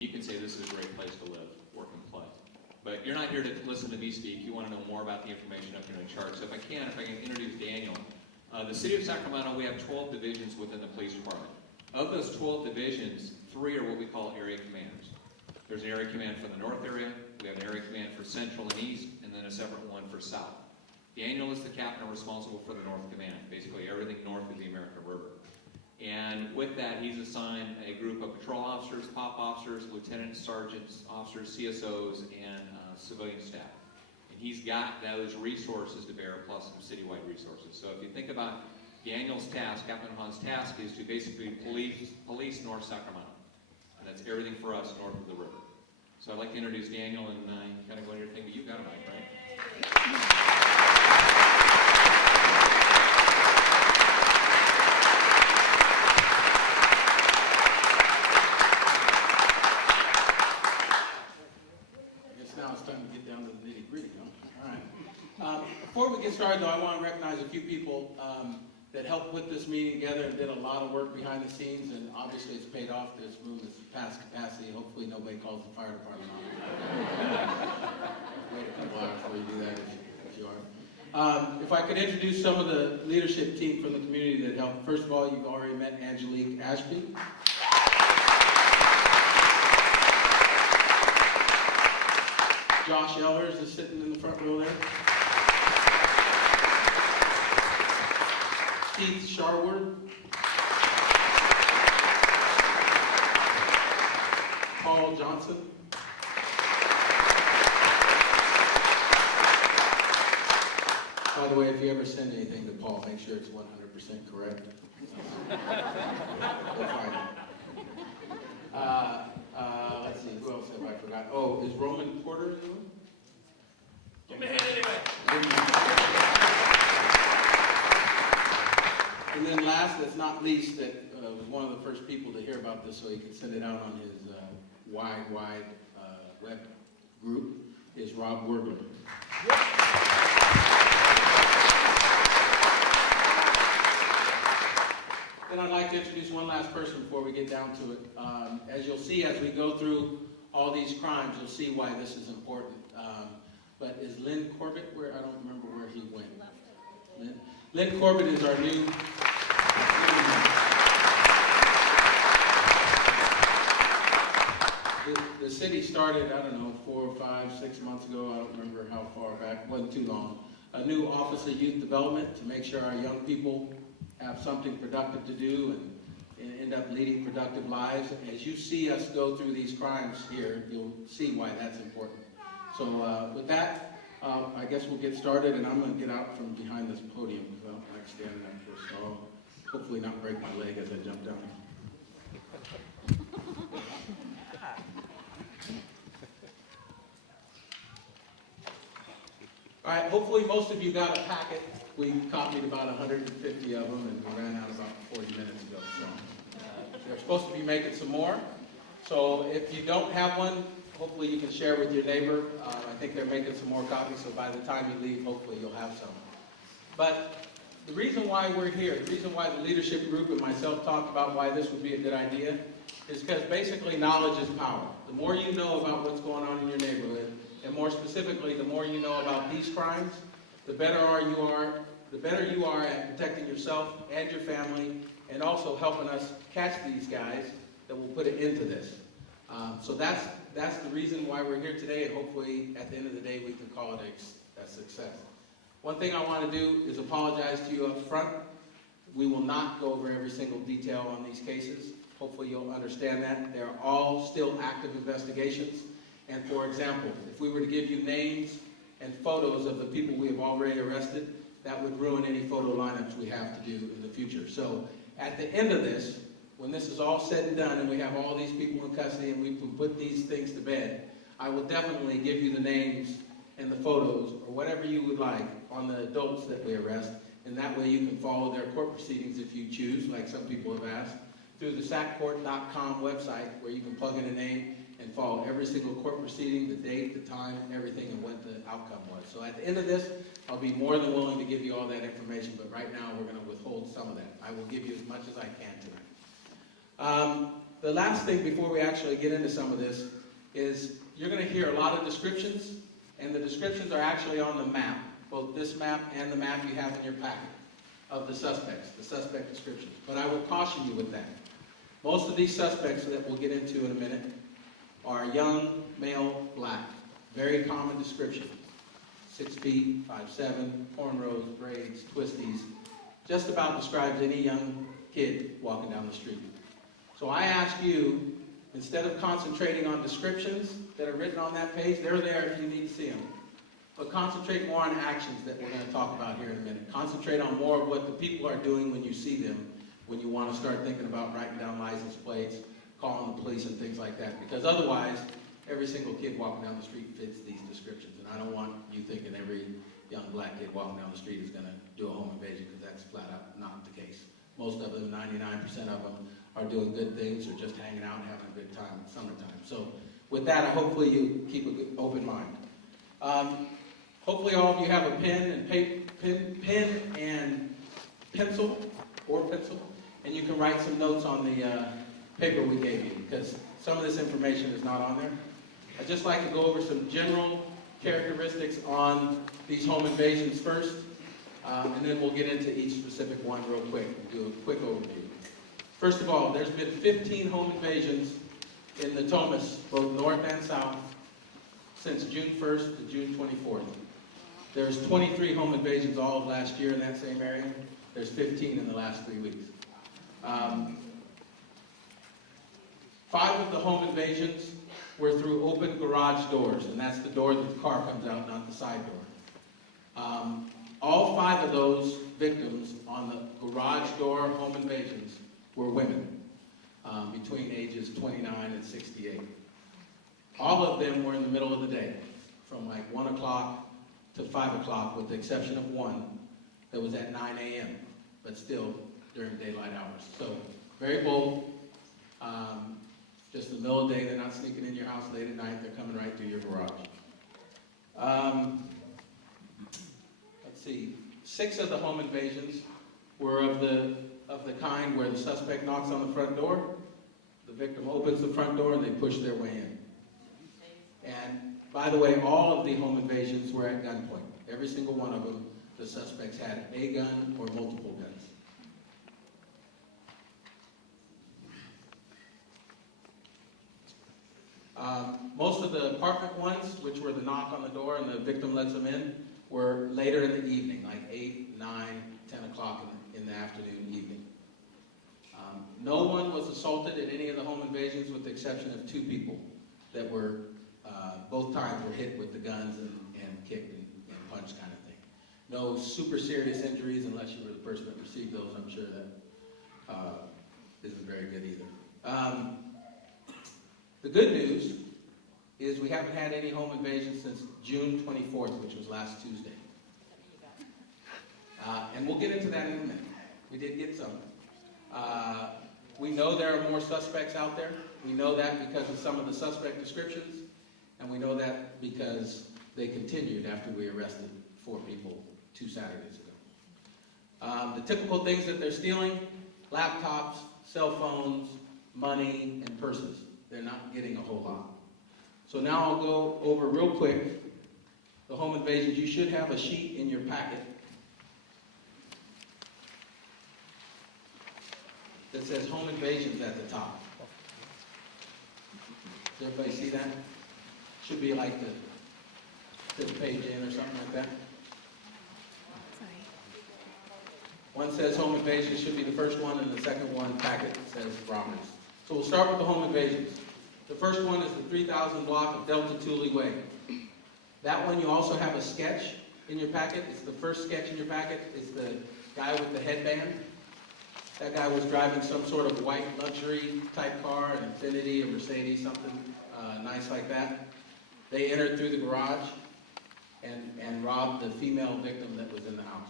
You can say this is a great place to live, work, and play. But you're not here to listen to me speak. You want to know more about the information up here in the chart. So if I can introduce Daniel. The city of Sacramento, we have 12 divisions within the police department. Of those 12 divisions, 3 are what we call area commanders. There's an area command for the north area, we have an area command for central and east, and then a separate one for south. Daniel is the captain responsible for the north command, basically everything north of the American River. And with that, he's assigned a group of patrol officers, pop officers, lieutenants, sergeants, officers, CSOs, and civilian staff. And he's got those resources to bear, plus some citywide resources. So if you think about Daniel's task, Captain Hahn's task, is to basically police North Sacramento. And that's everything for us north of the river. So I'd like to introduce Daniel and kind of go into your thing, but you've got a mic, right? Before we get started, though, I want to recognize a few people that helped put this meeting together and did a lot of work behind the scenes, and obviously it's paid off. This room is past capacity. Hopefully nobody calls the fire department on it. Wait a couple hours before you do that if you are. If I could introduce some of the leadership team from the community that helped. First of all, you've already met Angelique Ashby. Josh Ellers is sitting in the front row there. Keith Sharwood, Paul Johnson, by the way, if you ever send anything to Paul, make sure it's 100% correct. We'll find it. Let's see, who else have I forgot? Oh, is Roman Porter in the room? Give me a hand anyway. And then last, that's not least, that was one of the first people to hear about this, so he could send it out on his wide web group, is Rob Wergler. Then I'd like to introduce one last person before we get down to it. As you'll see, as we go through all these crimes, you'll see why this is important. But is Lynn Corbett where? I don't remember where he went. Lynn Corbett is our new. The city started, I don't know, 4 or 5, 6 months ago. I don't remember how far back. It wasn't too long. A new Office of Youth Development to make sure our young people have something productive to do and end up leading productive lives. As you see us go through these crimes here, you'll see why that's important. So with that, I guess we'll get started, and I'm going to get out from behind this podium because I don't like standing up here, so I'll hopefully not break my leg as I jump down. All right, hopefully most of you got a packet. We copied about 150 of them, and we ran out about 40 minutes ago. So they're supposed to be making some more. So if you don't have one, hopefully you can share with your neighbor. I think they're making some more copies, so by the time you leave, hopefully you'll have some. But the reason why we're here, the reason why the leadership group and myself talked about why this would be a good idea, is because basically knowledge is power. The more you know about what's going on in your neighborhood, and more specifically, the more you know about these crimes, the better you are at protecting yourself and your family, and also helping us catch these guys that will put an end to this. So that's the reason why we're here today, and hopefully at the end of the day we can call it a success. One thing I want to do is apologize to you up front. We will not go over every single detail on these cases. Hopefully you'll understand that. They're all still active investigations. And for example, if we were to give you names and photos of the people we have already arrested, that would ruin any photo lineups we have to do in the future. So at the end of this, when this is all said and done and we have all these people in custody and we can put these things to bed, I will definitely give you the names and the photos or whatever you would like on the adults that we arrest. And that way you can follow their court proceedings if you choose, like some people have asked, through the saccourt.com website where you can plug in a name and follow every single court proceeding, the date, the time, everything, and what the outcome was. So at the end of this, I'll be more than willing to give you all that information, but right now we're going to withhold some of that. I will give you as much as I can tonight. The last thing before we actually get into some of this is you're going to hear a lot of descriptions, and the descriptions are actually on the map, both this map and the map you have in your packet of the suspects, the suspect descriptions. But I will caution you with that. Most of these suspects that we'll get into in a minute are young, male, black. Very common description. 6 feet, 5'7", cornrows, braids, twisties. Just about describes any young kid walking down the street. So I ask you, instead of concentrating on descriptions that are written on that page, they're there if you need to see them. But concentrate more on actions that we're going to talk about here in a minute. Concentrate on more of what the people are doing when you see them, when you want to start thinking about writing down license plates, calling the police and things like that. Because otherwise, every single kid walking down the street fits these descriptions. And I don't want you thinking every young black kid walking down the street is going to do a home invasion, because that's flat out not the case. Most of them, 99% of them, are doing good things or just hanging out and having a good time in summertime. So with that, hopefully you keep an open mind. Hopefully all of you have a pen and pencil, and you can write some notes on the paper we gave you, because some of this information is not on there. I'd just like to go over some general characteristics on these home invasions first, and then we'll get into each specific one real quick and do a quick overview. First of all, there's been 15 home invasions in Natomas, both north and south, since June 1st to June 24th. There's 23 home invasions all of last year in that same area. There's 15 in the last 3 weeks. 5 of the home invasions were through open garage doors, and that's the door that the car comes out, not the side door. All 5 of those victims on the garage door home invasions were women, between ages 29 and 68. All of them were in the middle of the day, from like 1 o'clock to 5 o'clock, with the exception of one that was at 9 a.m., but still during daylight hours. So very bold. Just in the middle of the day, they're not sneaking in your house late at night, they're coming right through your garage. Let's see, 6 of the home invasions were of the kind where the suspect knocks on the front door, the victim opens the front door, and they push their way in. And by the way, all of the home invasions were at gunpoint. Every single one of them, the suspects had a gun or multiple guns. Most of the apartment ones, which were the knock on the door and the victim lets them in, were later in the evening, like 8, 9, 10 o'clock in the afternoon, evening. No one was assaulted in any of the home invasions, with the exception of 2 people that were, both times were hit with the guns and kicked and punched kind of thing. No super serious injuries, unless you were the person that received those. I'm sure that isn't very good either. The good news is we haven't had any home invasions since June 24th, which was last Tuesday. And we'll get into that in a minute. We did get some. We know there are more suspects out there. We know that because of some of the suspect descriptions, and we know that because they continued after we arrested 4 people 2 Saturdays ago. The typical things that they're stealing: laptops, cell phones, money, and purses. They're not getting a whole lot. So now I'll go over real quick the home invasions. You should have a sheet in your packet that says home invasions at the top. Does everybody see that? Should be like the 5th page in or something like that. One says home invasions, should be the first one, and the second one packet says robberies. So we'll start with the home invasions. The first one is the 3000 block of Delta Thule Way. That one, you also have a sketch in your packet. It's the first sketch in your packet. It's the guy with the headband. That guy was driving some sort of white luxury type car, an Infiniti, a Mercedes, something nice like that. They entered through the garage and robbed the female victim that was in the house.